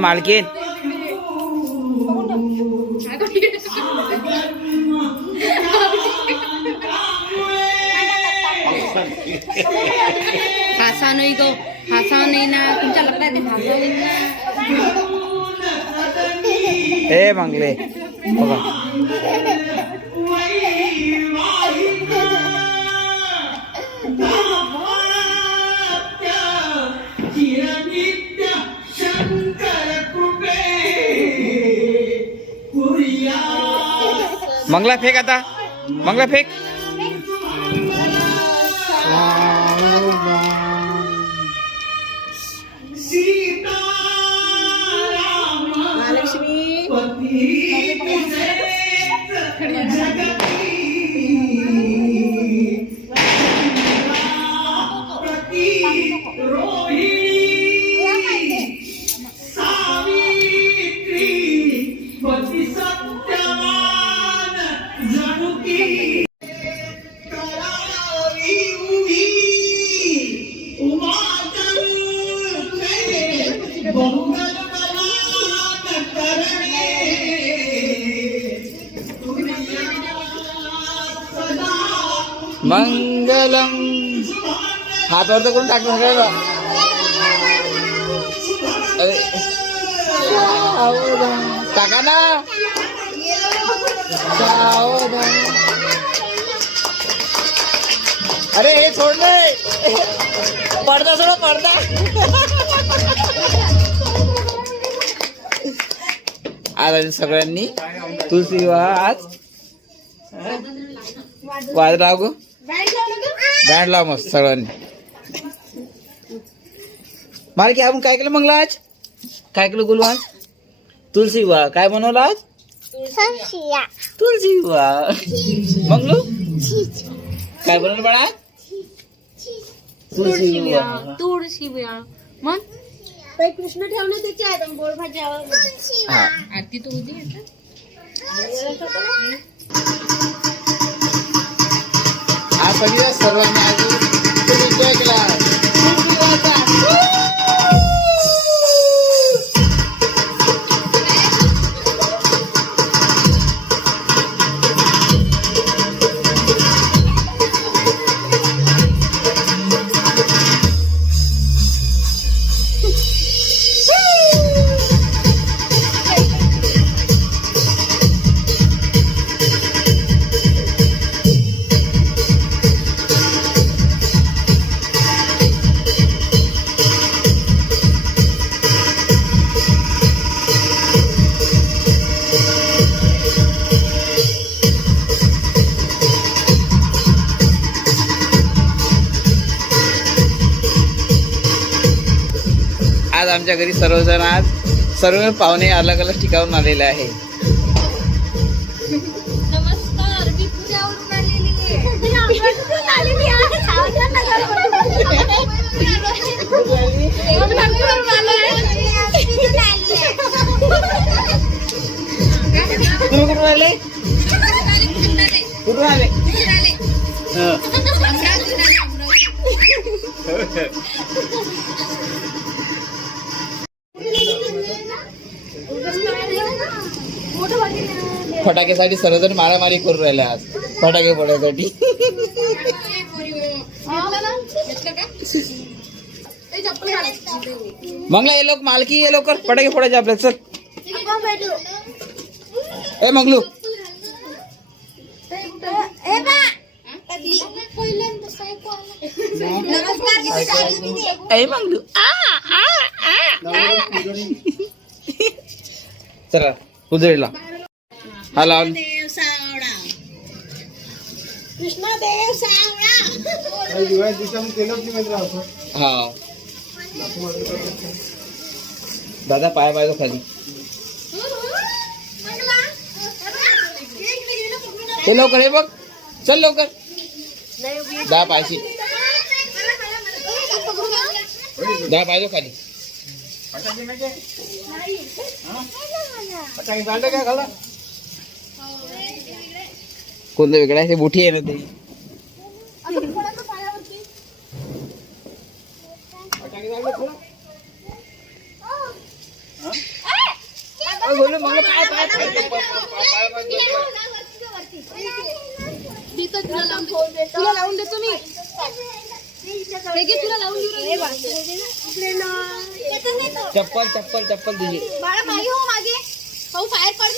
मालकीन हसा नहीं तो हसा नहीं ना तुमच्या लगता है हसा नहीं ना ए मंगले बघा मंगला फेक आता मंगला फेक मंगलम हातावर तर कोण टाकलं सगळ्याला अरे टाका ना अरे हे सोड नाही पडदा सोडा पडदा आज आम्ही सगळ्यांनी तुलसी आज वाज लाव ग बँड लाव मस्त सगळ्यांनी मला की आपण काय केलं मंगला आज काय केलं गुलू आज तुलसी वा काय बनवलं आज तुलसी वा मंगलू काय बनवलं बाळा तुळशी विवाह तुळशी विवाह मग कृष्ण ठेवणं त्याची आहे गोड भाज्या आरती तू होती आज सगळ्या सर्वांनी आज एन्जॉय केला आज आमच्या घरी सर्वजण आज सर्व पाहुणे अलग अलग ठिकाणून आलेले आहे नमस्कार मी पुण्यावरून आलेली तुम्ही कुठून आले कुठून आले फटाक्यासाठी सर्वजण मारामारी करून राहिले आज फटाके फोडण्यासाठी मंगला ये लोक मालकी ये लवकर फटाके फोडायचे आपल्याला चल ए मंगलू ए मंगलू चला उजळला हा लावून कृष्णदेव सावळा हा दादा पाय पाय खाली हे लवकर हे बघ चल लवकर 10 पायशी जा पाहिजे खाली कोणतं वेगळं आहे ते मोठी आहे ना ते बोलू मला काय तुला लावून देतो मी तुला लावून देऊ चप्पल चप्पल चप्पल तुझी बाळा मागे हो मागे भाऊ बाहेर पड